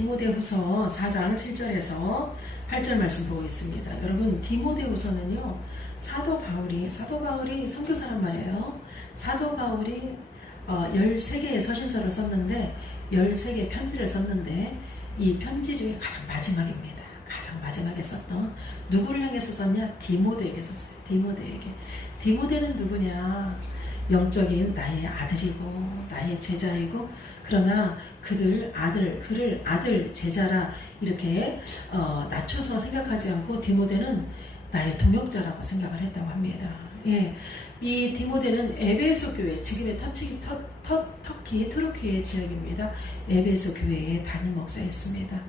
디모데후서 4장 7절에서 8절 말씀 보고 있습니다. 여러분, 디모데후서는요, 사도 바울이 선교사란 말이에요. 사도 바울이 13개의 서신서를 썼는데 13개의 편지를 썼는데 이 편지 중에 가장 마지막입니다. 가장 마지막에 썼던, 누구를 향해서 썼냐? 디모데에게 썼어요. 디모데는 누구냐? 영적인 나의 아들이고 나의 제자이고, 그러나 그를 아들 제자라 이렇게 낮춰서 생각하지 않고 디모데는 나의 동역자라고 생각을 했다고 합니다. 예, 이 디모데는 에베소 교회, 지금의 터키 투르키의 지역입니다. 에베소 교회의 담임 목사였습니다.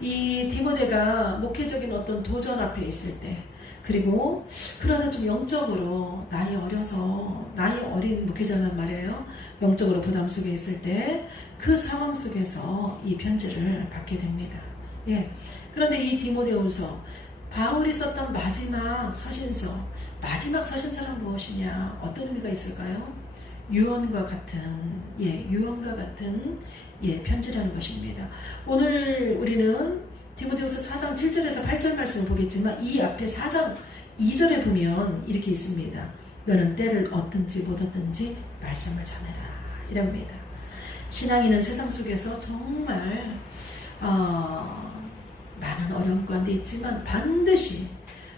이 디모데가 목회적인 어떤 도전 앞에 있을 때, 그리고 그러나 좀 영적으로 나이 어린 목회자란 말이에요. 영적으로 부담 속에 있을 때 그 상황 속에서 이 편지를 받게 됩니다. 예. 그런데 이 디모데후서, 바울이 썼던 마지막 서신서란 무엇이냐? 어떤 의미가 있을까요? 유언과 같은 편지라는 것입니다. 오늘 우리는 디모데후서 4장 7절에서 8절 말씀을 보겠지만, 이 앞에 4장 2절에 보면 이렇게 있습니다. 너는 때를 얻든지 못 얻든지 말씀을 전해라, 이랍니다. 신앙인은 세상 속에서 정말 많은 어려움 가운데 있지만 반드시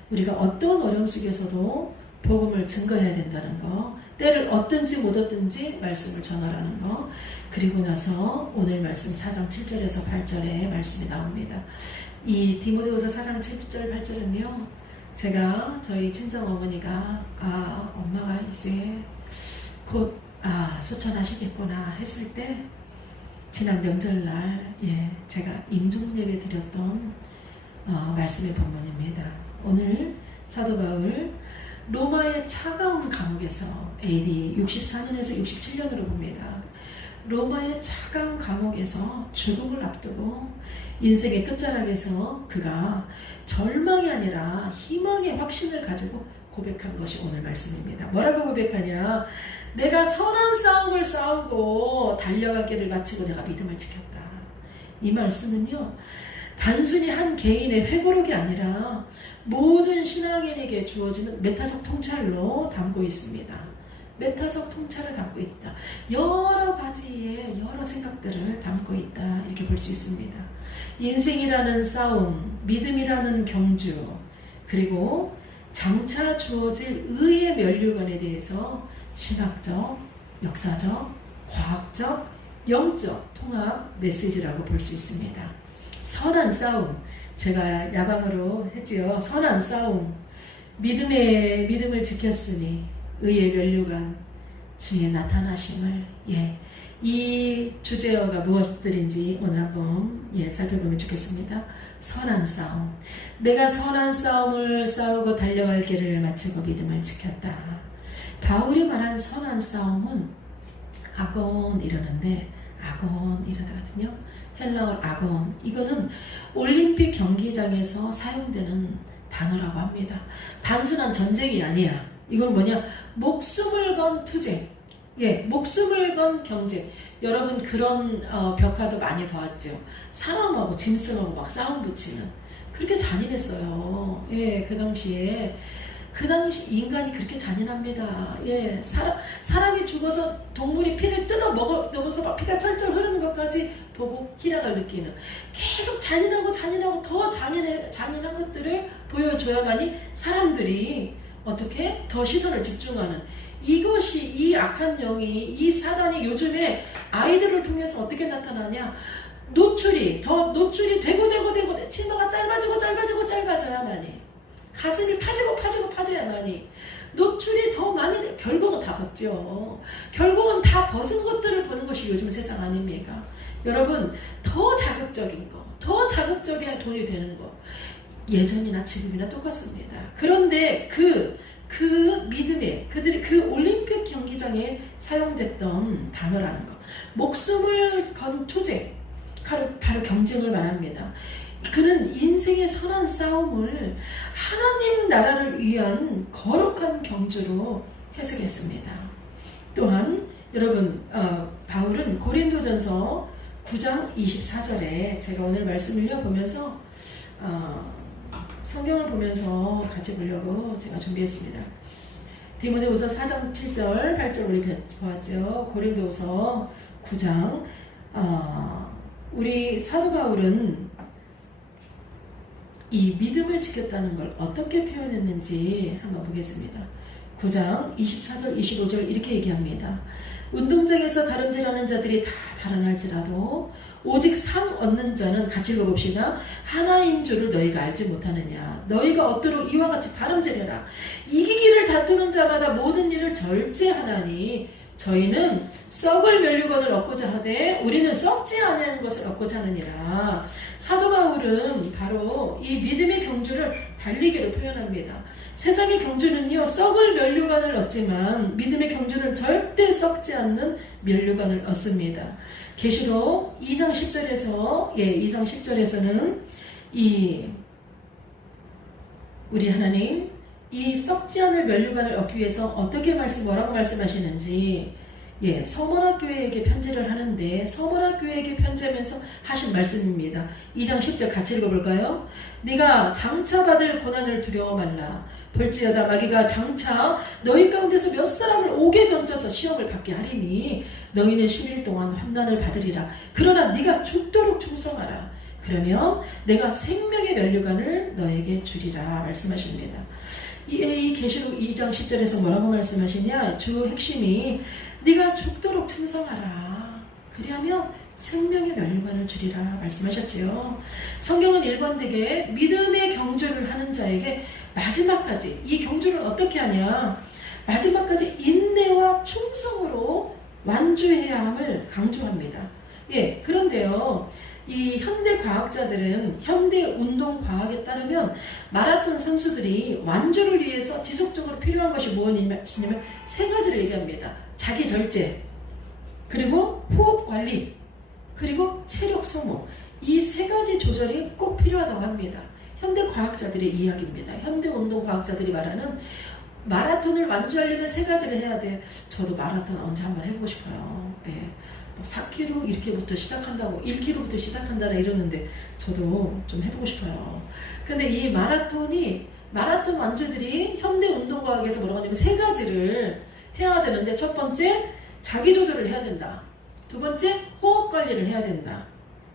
우리가 어떤 어려움 속에서도 복음을 증거해야 된다는 거, 때를 얻든지 못 얻든지 말씀을 전하라는 거, 그리고 나서 오늘 말씀 4장 7절에서 8절에 말씀이 나옵니다. 이 디모데후서 4장 7절 8절은요, 제가 저희 친정어머니가 엄마가 이제 곧 소천하시겠구나 했을 때, 지난 명절날 제가 임종예배 드렸던 말씀의 본문입니다. 오늘 사도 바울 로마의 차가운 감옥에서 AD 64년에서 67년으로 봅니다. 로마의 차가운 감옥에서 죽음을 앞두고 인생의 끝자락에서 그가 절망이 아니라 희망의 확신을 가지고 고백한 것이 오늘 말씀입니다. 뭐라고 고백하냐? 내가 선한 싸움을 싸우고 달려갈 길을 마치고 내가 믿음을 지켰다. 이 말씀은요, 단순히 한 개인의 회고록이 아니라 모든 신앙인에게 주어지는 메타적 통찰로 담고 있습니다. 메타적 통찰을 담고 있다. 여러 가지의 여러 생각들을 담고 있다. 이렇게 볼 수 있습니다. 인생이라는 싸움, 믿음이라는 경주, 그리고 장차 주어질 의의 면류관에 대해서 신학적, 역사적, 과학적, 영적 통합 메시지라고 볼 수 있습니다. 선한 싸움, 제가 야방으로 했지요. 선한 싸움, 믿음을 지켰으니 의의 면류관, 주의 나타나심을, 이 주제어가 무엇들인지 오늘 한번 살펴보면 좋겠습니다. 선한 싸움, 내가 선한 싸움을 싸우고 달려갈 길을 마치고 믿음을 지켰다. 바울이 말한 선한 싸움은 아곤 이러거든요. 헬라어 아곤, 이거는 올림픽 경기장에서 사용되는 단어라고 합니다. 단순한 전쟁이 아니야. 이건 뭐냐? 목숨을 건 투쟁, 목숨을 건 경쟁. 여러분 그런 벽화도 많이 보았죠. 사람하고 짐승하고 막 싸움 붙이는, 그렇게 잔인했어요. 그 당시 인간이 그렇게 잔인합니다. 사람이 죽어서 동물이 피를 뜯어 먹어서 막 피가 철철 흐르는 것까지 보고 희락을 느끼는, 계속 잔인하고 더 잔인한 것들을 보여줘야만이 사람들이 어떻게 더 시선을 집중하는, 이것이, 이 악한 영이, 이 사단이 요즘에 아이들을 통해서 어떻게 나타나냐? 노출이 되고 치마가 짧아져야만이, 가슴이 파지고파져야만이, 노출이 더 많이 돼. 결국은 다 벗죠. 결국은 다 벗은 것들을 보는 것이 요즘 세상 아닙니까? 여러분, 더 자극적인 거, 더 자극적이야 돈이 되는 거, 예전이나 지금이나 똑같습니다. 그런데 그 믿음에, 그들이 그 올림픽 경기장에 사용됐던 단어라는 거, 목숨을 건 투쟁, 바로 경쟁을 말합니다. 그는 인생의 선한 싸움을 하나님 나라를 위한 거룩한 경주로 해석했습니다. 또한 여러분, 바울은 고린도전서 9장 24절에 제가 오늘 말씀을 보면서 성경을 보면서 같이 보려고 제가 준비했습니다. 디모데후서 4장 7절 8절 우리 보았죠. 고린도후서 9장 우리 사도 바울은 이 믿음을 지켰다는 걸 어떻게 표현했는지 한번 보겠습니다. 9장 24절 25절 이렇게 얘기합니다. 운동장에서 다름질하는 자들이 다 달아날지라도 오직 상 얻는 자는 같이 읽어봅시다. 하나인 줄을 너희가 알지 못하느냐. 너희가 얻도록 이와 같이 다름질해라. 이기기를 다투는 자마다 모든 일을 절제하나니 저희는 썩을 면류관을 얻고자 하되 우리는 썩지 않은 것을 얻고자 하느니라. 사도 바울은 바로 이 믿음의 경주를 달리기로 표현합니다. 세상의 경주는요 썩을 면류관을 얻지만 믿음의 경주는 절대 썩지 않는 면류관을 얻습니다. 계시록 2장 10절에서 2장 10절에서는 우리 하나님 이 썩지 않을 면류관을 얻기 위해서 어떻게 뭐라고 말씀하시는지 서머나 교회에게 편지를 하는데 서머나 교회에게 편지하면서 하신 말씀입니다. 2장 10절 같이 읽어볼까요? 네가 장차 받을 고난을 두려워 말라. 볼지어다 마귀가 장차 너희 가운데서 몇 사람을 옥에 던져서 시험을 받게 하리니 너희는 10일 동안 환난을 받으리라. 그러나 네가 죽도록 충성하라. 그러면 내가 생명의 면류관을 너에게 주리라 말씀하십니다. 이 계시록 2장 10절에서 뭐라고 말씀하시냐? 주 핵심이 네가 죽도록 충성하라. 그리하면 생명의 면류관을 주리라 말씀하셨지요. 성경은 일관되게 믿음의 경주를 하는 자에게 마지막까지 이 경주를 어떻게 하냐? 마지막까지 인내와 충성으로 완주해야 함을 강조합니다. 그런데요. 이 현대 과학자들은 현대 운동 과학에 따르면 마라톤 선수들이 완주를 위해서 지속적으로 필요한 것이 무엇이냐면 세 가지를 얘기합니다. 자기 절제, 그리고 호흡 관리, 그리고 체력 소모. 이 세 가지 조절이 꼭 필요하다고 합니다. 현대 과학자들의 이야기입니다. 현대 운동 과학자들이 말하는 마라톤을 완주하려면 세 가지를 해야 돼. 저도 마라톤 언제 한번 해보고 싶어요. 4km 이렇게부터 시작한다고 1km부터 시작한다라 이러는데 저도 좀 해보고 싶어요. 근데 이 마라톤 완주들이 현대 운동과학에서 뭐라고 하냐면 세 가지를 해야 되는데 첫 번째 자기 조절을 해야 된다. 두 번째 호흡 관리를 해야 된다.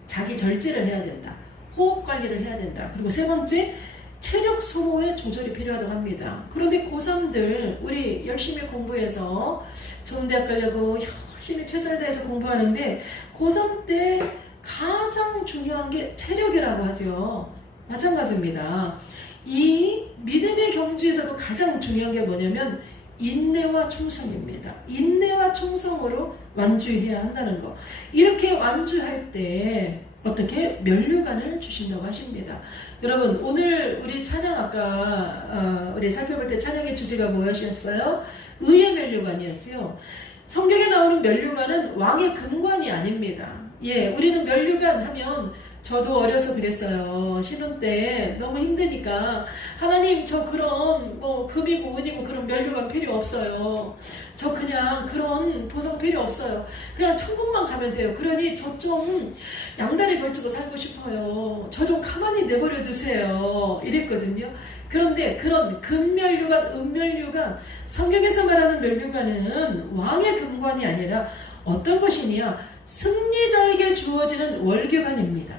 자기 절제를 해야 된다. 호흡 관리를 해야 된다. 그리고 세 번째 체력 소모의 조절이 필요하다고 합니다. 그런데 고3들 우리 열심히 공부해서 좋은 대학 가려고 열심히 최선을 다해서 공부하는데 고3 때 가장 중요한 게 체력이라고 하죠. 마찬가지입니다. 이 믿음의 경주에서도 가장 중요한 게 뭐냐면 인내와 충성입니다. 인내와 충성으로 완주해야 한다는 거. 이렇게 완주할 때 어떻게 면류관을 주신다고 하십니다. 여러분 오늘 우리 찬양 아까 우리 살펴볼 때 찬양의 주제가 무엇이었어요? 의의 면류관이었죠. 성경에 나오는 면류관은 왕의 금관이 아닙니다. 우리는 면류관 하면 저도 어려서 그랬어요. 신혼 때 너무 힘드니까 하나님 저 그런 금이고 은이고 그런 면류관 필요 없어요. 저 그냥 그런 보상 필요 없어요. 그냥 천국만 가면 돼요. 그러니 저 좀 양다리 걸치고 살고 싶어요. 저 좀 가만히 내버려 두세요. 이랬거든요. 그런데 그런 금면류관, 은면류관, 성경에서 말하는 면류관은 왕의 금관이 아니라 어떤 것이냐? 승리자에게 주어지는 월계관입니다.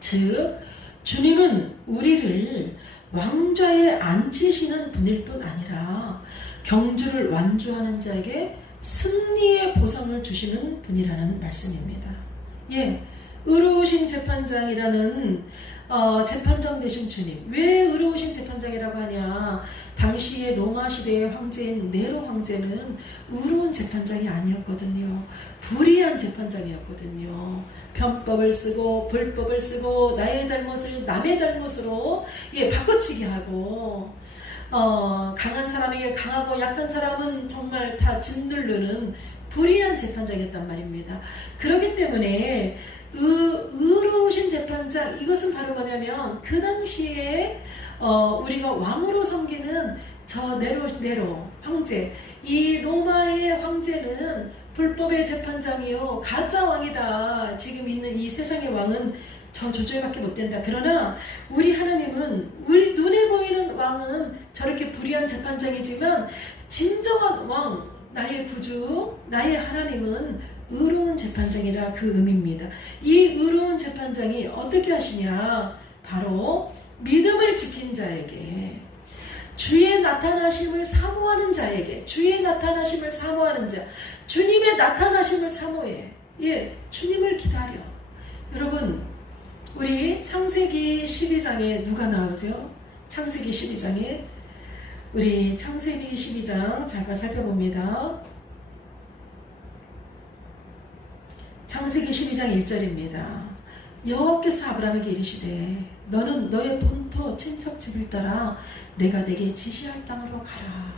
즉 주님은 우리를 왕좌에 앉히시는 분일 뿐 아니라 경주를 완주하는 자에게 승리의 보상을 주시는 분이라는 말씀입니다. 의로우신 재판장이라는 재판장 되신 주님. 왜 의로우신 재판장이라고 하냐? 당시의 로마 시대의 황제인 네로 황제는 의로운 재판장이 아니었거든요. 불의한 재판장이었거든요. 편법을 쓰고 불법을 쓰고 나의 잘못을 남의 잘못으로 바꿔치기 하고 강한 사람에게 강하고 약한 사람은 정말 다 짓누르는 불의한 재판장이었단 말입니다. 그렇기 때문에 의로우신 재판장, 이것은 바로 뭐냐면 그 당시에 우리가 왕으로 섬기는 저 네로 황제, 이 로마의 황제는 불법의 재판장이요 가짜 왕이다. 지금 있는 이 세상의 왕은 저 조조에밖에 못 된다. 그러나 우리 하나님은 우리 눈에 보이는 왕은 저렇게 불의한 재판장이지만 진정한 왕, 나의 구주, 나의 하나님은 의로운 재판장이라 그 의미입니다. 이 의로운 재판장이 어떻게 하시냐? 바로 믿음을 지킨 자에게, 주의 나타나심을 사모하는 자에게, 주의 나타나심을 사모하는 자, 주님의 나타나심을 사모해. 예, 주님을 기다려. 여러분, 우리 창세기 12장에 누가 나오죠? 창세기 12장에 우리 창세기 12장 잠깐 살펴봅니다. 창세기 12장 1절입니다. 여호와께서 아브라함에게 이르시되 너는 너의 본토 친척집을 따라 내가 내게 지시할 땅으로 가라.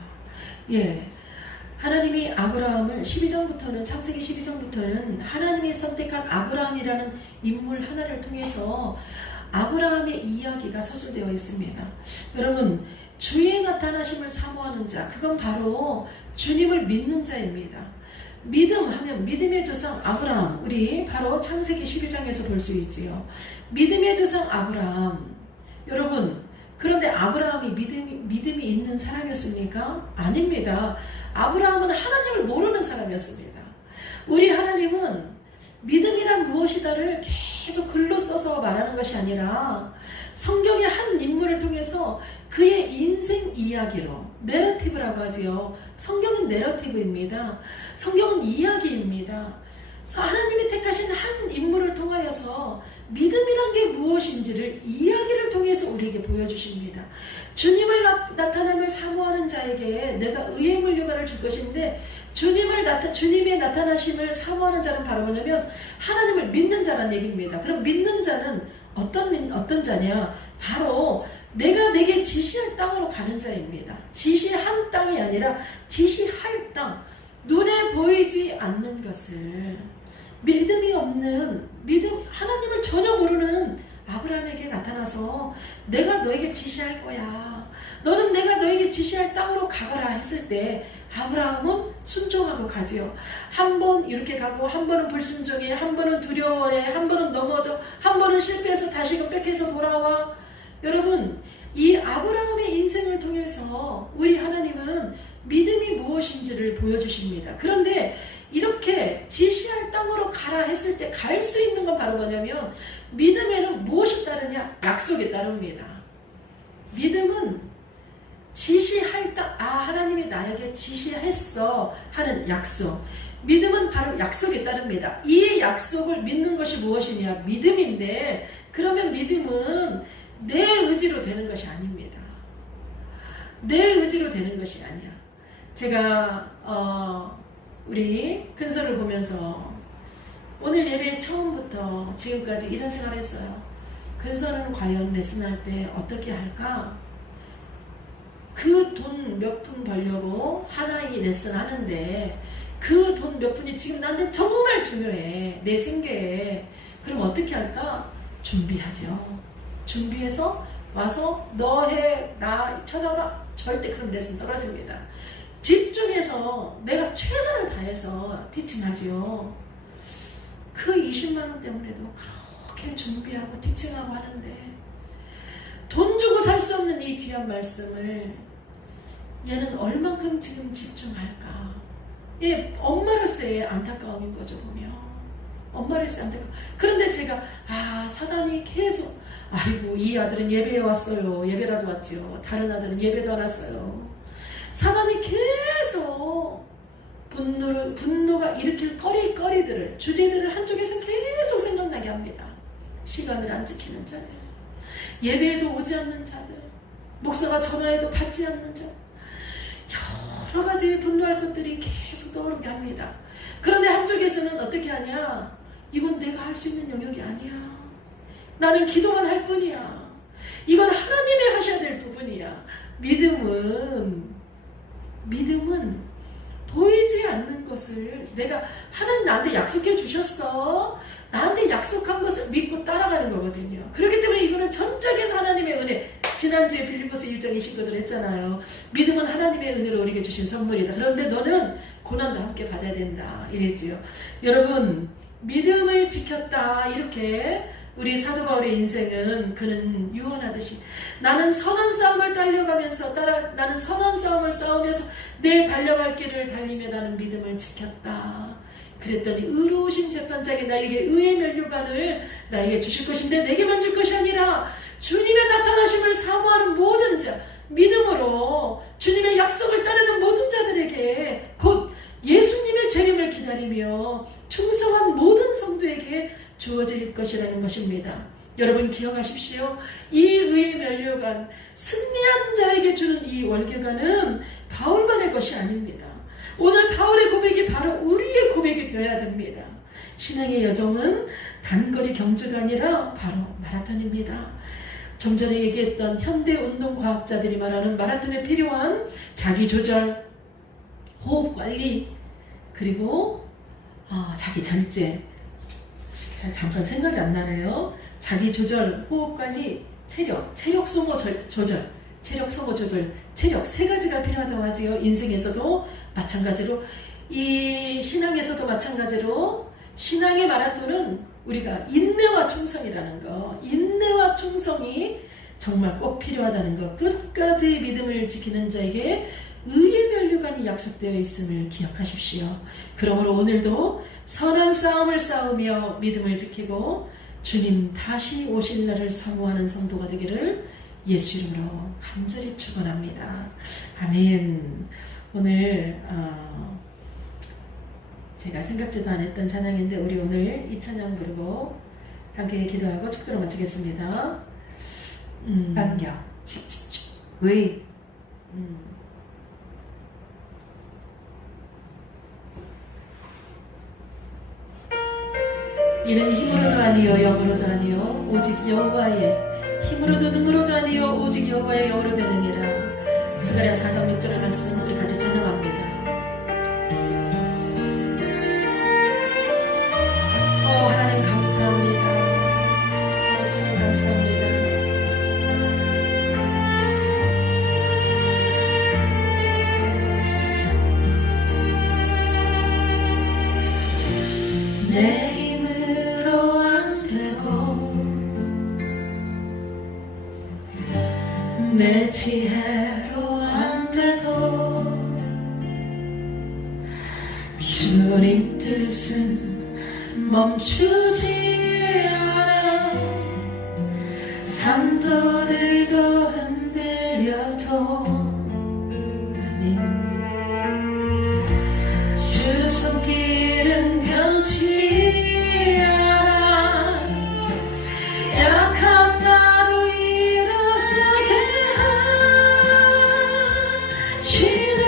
예, 하나님이 아브라함을 12장부터는 창세기 12장부터는 하나님이 선택한 아브라함이라는 인물 하나를 통해서 아브라함의 이야기가 서술되어 있습니다. 여러분, 주의 나타나심을 사모하는 자, 그건 바로 주님을 믿는 자입니다. 믿음 하면 믿음의 조상 아브라함, 우리 바로 창세기 12장에서 볼 수 있지요. 믿음의 조상 아브라함. 여러분, 그런데 아브라함이 믿음이 있는 사람이었습니까? 아닙니다. 아브라함은 하나님을 모르는 사람이었습니다. 우리 하나님은 믿음이란 무엇이다를 계속 글로 써서 말하는 것이 아니라 성경의 한 인물을 통해서 그의 인생 이야기로, 내러티브라고 하지요. 성경은 내러티브입니다. 성경은 이야기입니다. 하나님이 택하신 한 인물을 통하여서 믿음이란 게 무엇인지를 이야기를 통해서 우리에게 보여주십니다. 주님을 나타남을 사모하는 자에게 내가 의의 물류관을 줄 것인데, 주님의 나타나심을 사모하는 자는 바로 뭐냐면 하나님을 믿는 자란 얘기입니다. 그럼 믿는 자는 어떤 자냐? 바로 내가 내게 지시할 땅으로 가는 자입니다. 지시한 땅이 아니라 지시할 땅, 눈에 보이지 않는 것을, 믿음이 없는, 하나님을 전혀 모르는 아브라함에게 나타나서 내가 너에게 지시할 거야, 너는 내가 너에게 지시할 땅으로 가거라 했을 때 아브라함은 순종하고 가지요. 한 번 이렇게 가고, 한 번은 불순종해, 한 번은 두려워해, 한 번은 넘어져, 한 번은 실패해서 다시금 백해서 돌아와. 여러분, 이 아브라함의 인생을 통해서 우리 하나님은 믿음이 무엇인지를 보여주십니다. 그런데 이렇게 지시할 땅으로 가라 했을 때 갈 수 있는 건 바로 뭐냐면, 믿음에는 무엇이 따르냐? 약속이 따릅니다. 믿음은 지시할 땅, 하나님이 나에게 지시했어 하는 약속. 믿음은 바로 약속에 따릅니다. 이 약속을 믿는 것이 무엇이냐? 믿음인데, 그러면 믿음은 내 의지로 되는 것이 아닙니다. 내 의지로 되는 것이 아니야. 제가 우리 근서를 보면서 오늘 예배 처음부터 지금까지 이런 생각을 했어요. 근서는 과연 레슨할 때 어떻게 할까? 그 돈 몇 푼 벌려고 하나의 레슨 하는데 그 돈 몇 푼이 지금 나한테 정말 중요해. 내 생계에. 그럼 어떻게 할까? 준비하죠. 준비해서 와서 너 해, 나 쳐다봐. 절대 그런 레슨 떨어집니다. 집중해서 내가 최선을 다해서 티칭하지요. 그 20만원 때문에도 그렇게 준비하고 티칭하고 하는데 돈 주고 살 수 없는 이 귀한 말씀을 얘는 얼만큼 지금 집중할까? 예, 엄마로서의 안타까움인 거죠, 보면. 엄마로서의 안타까움. 그런데 제가 사단이 계속, 아이고 이 아들은 예배에 왔어요. 예배라도 왔지요. 다른 아들은 예배도 안 왔어요. 사단이 계속 분노가 일으킬 거리들을, 주제들을 한쪽에서 계속 생각나게 합니다. 시간을 안 지키는 자들, 예배에도 오지 않는 자들, 목사가 전화해도 받지 않는 자들, 여러 가지 분노할 것들이 계속 떠오르게 합니다. 그런데 한쪽에서는 어떻게 하냐? 이건 내가 할 수 있는 영역이 아니야. 나는 기도만 할 뿐이야. 이건 하나님이 하셔야 될 부분이야. 믿음은 보이지 않는 것을, 내가 하나님 나한테 약속해 주셨어. 나한테 약속한 것을 믿고 따라가는 거거든요. 그렇기 때문에 이거는 전적인 하나님의 은혜. 지난주에 빌립보서 1장 29절 했잖아요. 믿음은 하나님의 은혜로 우리에게 주신 선물이다. 그런데 너는 고난도 함께 받아야 된다 이랬지요. 여러분, 믿음을 지켰다, 이렇게 우리 사도 바울의 인생은 그는 유언하듯이 나는 선한 싸움을 나는 선한 싸움을 싸우면서 내 달려갈 길을 달리며 나는 믿음을 지켰다. 그랬더니 의로우신 재판장이 나에게 의의 면류관을 나에게 주실 것인데 내게만 줄 것이 아니라 주님의 나타나심을 사모하는 모든 자, 믿음으로 주님의 약속을 따르는 모든 자들에게, 곧 예수님의 재림을 기다리며 충성한 모든 성도에게 주어질 것이라는 것입니다. 여러분 기억하십시오. 이 의의 면류관, 승리한 자에게 주는 이 월계관은 바울만의 것이 아닙니다. 오늘 바울의 고백이 바로 우리의 고백이 되어야 됩니다. 신앙의 여정은 단거리 경주가 아니라 바로 마라톤입니다. 좀 전에 얘기했던 현대운동과학자들이 말하는 마라톤에 필요한 자기조절, 호흡관리, 그리고 자기 절제. 잠깐 생각이 안 나네요. 자기조절, 호흡관리, 체력 소모 조절, 체력 세 가지가 필요하다고 하지요. 인생에서도 마찬가지로, 이 신앙에서도 마찬가지로, 신앙의 마라톤은 우리가 인내와 충성이라는 거, 인내와 충성이 정말 꼭 필요하다는 것, 끝까지 믿음을 지키는 자에게 의의 면류관이 약속되어 있음을 기억하십시오. 그러므로 오늘도 선한 싸움을 싸우며 믿음을 지키고 주님 다시 오실 날을 사모하는 성도가 되기를 예수 이름으로 간절히 축원합니다. 아멘. 오늘 제가 생각지도 않았던 찬양인데 우리 오늘 이 찬양 부르고 함께 기도하고 축도로 마치겠습니다. 반격 의 이는 힘으로도 아니요 영으로도 아니요 오직 여호와의 힘으로도 능으로도 아니요 오직 여호와의 영으로 되느니라. 스가랴 4장 6절의 말씀 우리 같이 찬양합니다. 하나님 감사합니다. 주님 감사합니다. 내 힘으로 안 되고 내 지혜로 안 돼도 주님 뜻은 멈추지 않아. 산도들도 흔들려도 주 손길은 변치 않아. 약한 나도 일어서게 하시네.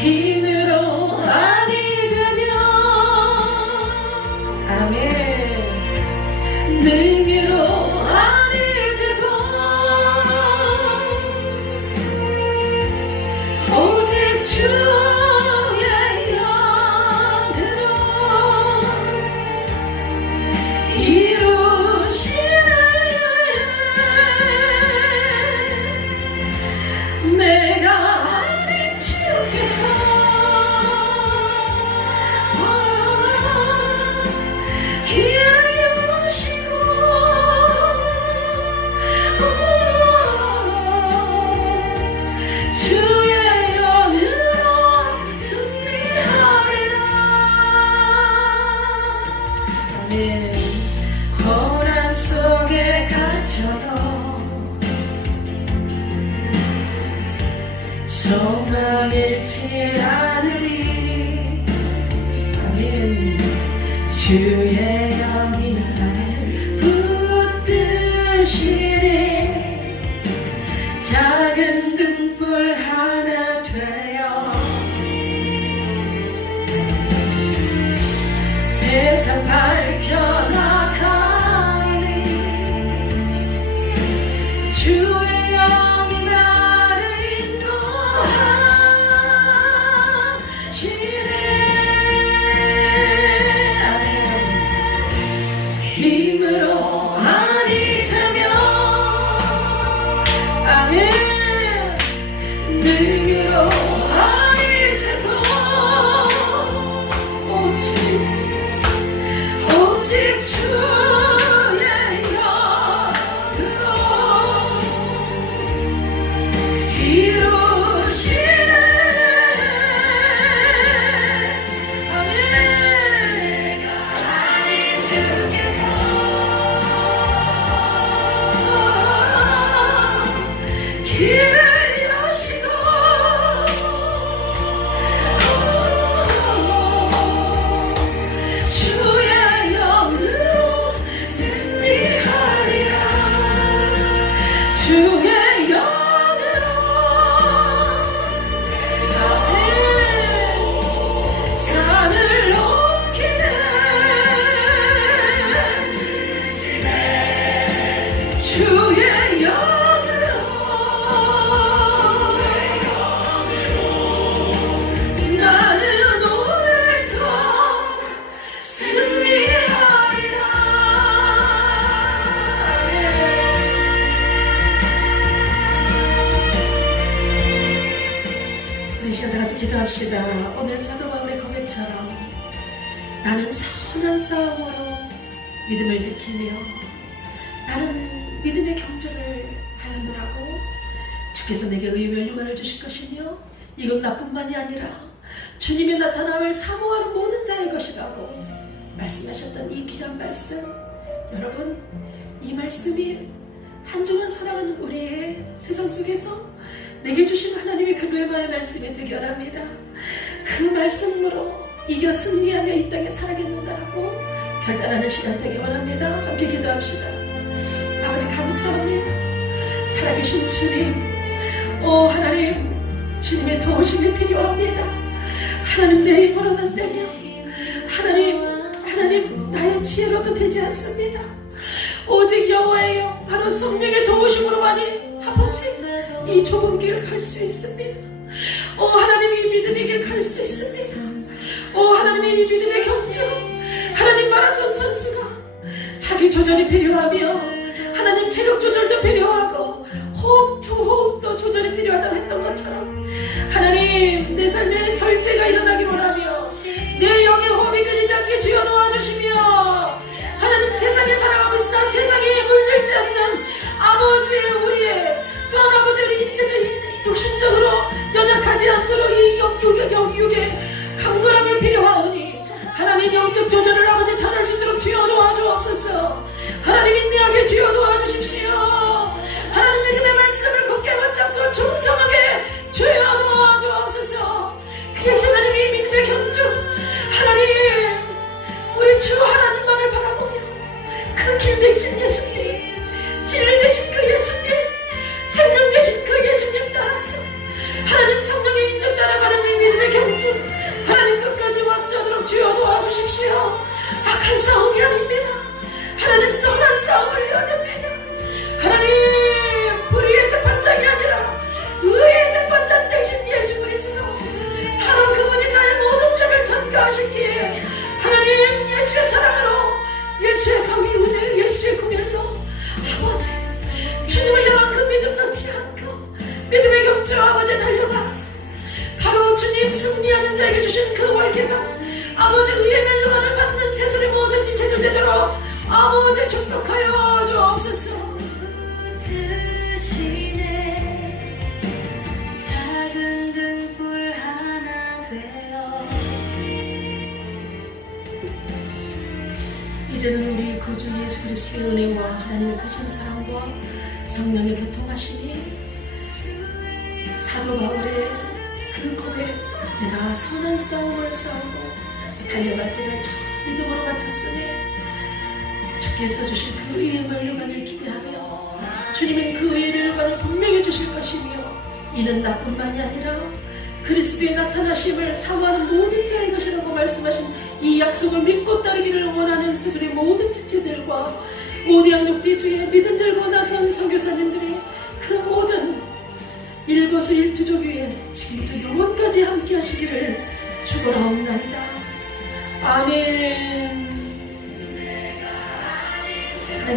힘으로 아니 되면 아멘. 능으로 아니 되고 오직 주의 영으로 이루시네. 내가 아닌 주께서 길을 여시고 주의 영으로 승리하리라. 아멘. 고난 속에 갇혀도 소망 잃지 않으리. 아멘. 주의 영이 나를 붙드시니 작은 등불 하나 되어 세상 밝혀나가리. 주의 영이 나를 인도하시네. 힘으로 아니 되면 아멘. 오직 주의 영으로 이루시네. 아멘. 하나님 주께서 길을 여시고 주의 영으로 승리하리라. 주의 영으로 산을 옮기네. 주의 영으로 나는 오늘도 승리하리라. 우리 시간 다 같이 기도합시다. 오늘 사도 바울의 고백처럼 나는 선한 싸움으로 믿음을 지키며 나는 믿음의 경주를 하였노라고 주께서 내게 의의 멸류관을 주실 것이며 이것 나뿐만이 아니라 주님의 나타남을 사모하는 모든 자의 것이라고 말씀하셨던 이 귀한 말씀, 여러분 이 말씀이 한 주간 살아가는 우리의 세상 속에서 내게 주신 하나님의 그 뢰마의 말씀이 되게 원합니다. 그 말씀으로 이겨 승리하며 이 땅에 살아겠는다라고 결단하는 시간 되게 원합니다. 함께 기도합시다. 아버지 감사합니다. 살아계신 주님, 오 하나님, 주님의 도우심이 필요합니다. 하나님 내 힘으로는 안 되며 하나님 나의 지혜로도 되지 않습니다. 오직 여호와의 영, 바로 성령의 도우심으로만이 아버지 이 좁은 길을 갈 수 있습니다. 오 하나님 이 믿음의 길 갈 수 있습니다. 오 하나님 이 믿음의 경주, 하나님 마라톤 선수가 자기 조절이 필요하며 하나님 체력 조절도 필요하고 호흡도 조절이 필요하다고 했던 것처럼 하나님 내 삶에 절제가 일어나기 원하며 내 영의 호흡이 끊이지 않게 주여 도와주시며 하나님 세상에 살아가고 있으나 세상에 물들지 않는 아버지 우리의 또한 아버지 우리 인체적 육신적으로 연약하지 않도록 이 영육의 강건함이 필요하오니 하나님 영적 조절을 아버지 잘할 수 있도록 주여 도와주옵소서. 하나님 인내하게 주여 도와주십시오. 하나님 믿음의 말씀을 굳게 붙잡고 충성하게 주여 도와주옵소서. 그래서 하나님 이 믿음의 경주 하나님 우리 주 하나님만을 바라보며 그 길 되신 예수님, 진리 되신 그 예수님, 생명 되신 그 예수님 따라서 하나님 성령의 인도 따라가는 이 믿음의 경주 하나님 끝까지 완전하도록 주여 도와주십시오. 악한 싸움이 아닙니다. 하나님 선한 싸움을 해야 됩니다. 하나님 불의의 재판장이 아니라 의의 재판장 되신 예수 그리스도, 바로 그분이 나의 모든 죄를 전가하시기에 하나님 예수의 사랑으로, 예수의 가위 은혜, 예수의 구별로 아버지 주님을 향한 그 믿음 놓지 않고 믿음의 경주 아버지 달려가서 바로 주님 승리하는 자에게 주신 그 월계가 아버지 의의 멸류관을 받는 새소리 뭐든지 제대로 되도록 아버지 축복하여 주옵소서. 작은 등불 하나 되어 이제는 우리 구주 예수 그리스도의 은혜와 하나님의 크신 사랑과 성령의 교통하시니 사도 바울의 그 고백, 내가 선한 싸움을 싸우고 달려갈 길을 다 믿음으로 마쳤으니 주께서 주실 그 의의 멸류관을 기대하며 주님은 그 의의 멸류관을 분명히 주실 것이며 이는 나뿐만이 아니라 그리스도의 나타나심을 사모하는 모든 자의 것이라고 말씀하신 이 약속을 믿고 따르기를 원하는 세술의 모든 지체들과 모든 육대 주의 믿음 들고 나선 선교사님들의 그 모든 일거수일투족 위에 지금부터 영원까지 함께 하시기를 축원하옵나이다. 아멘.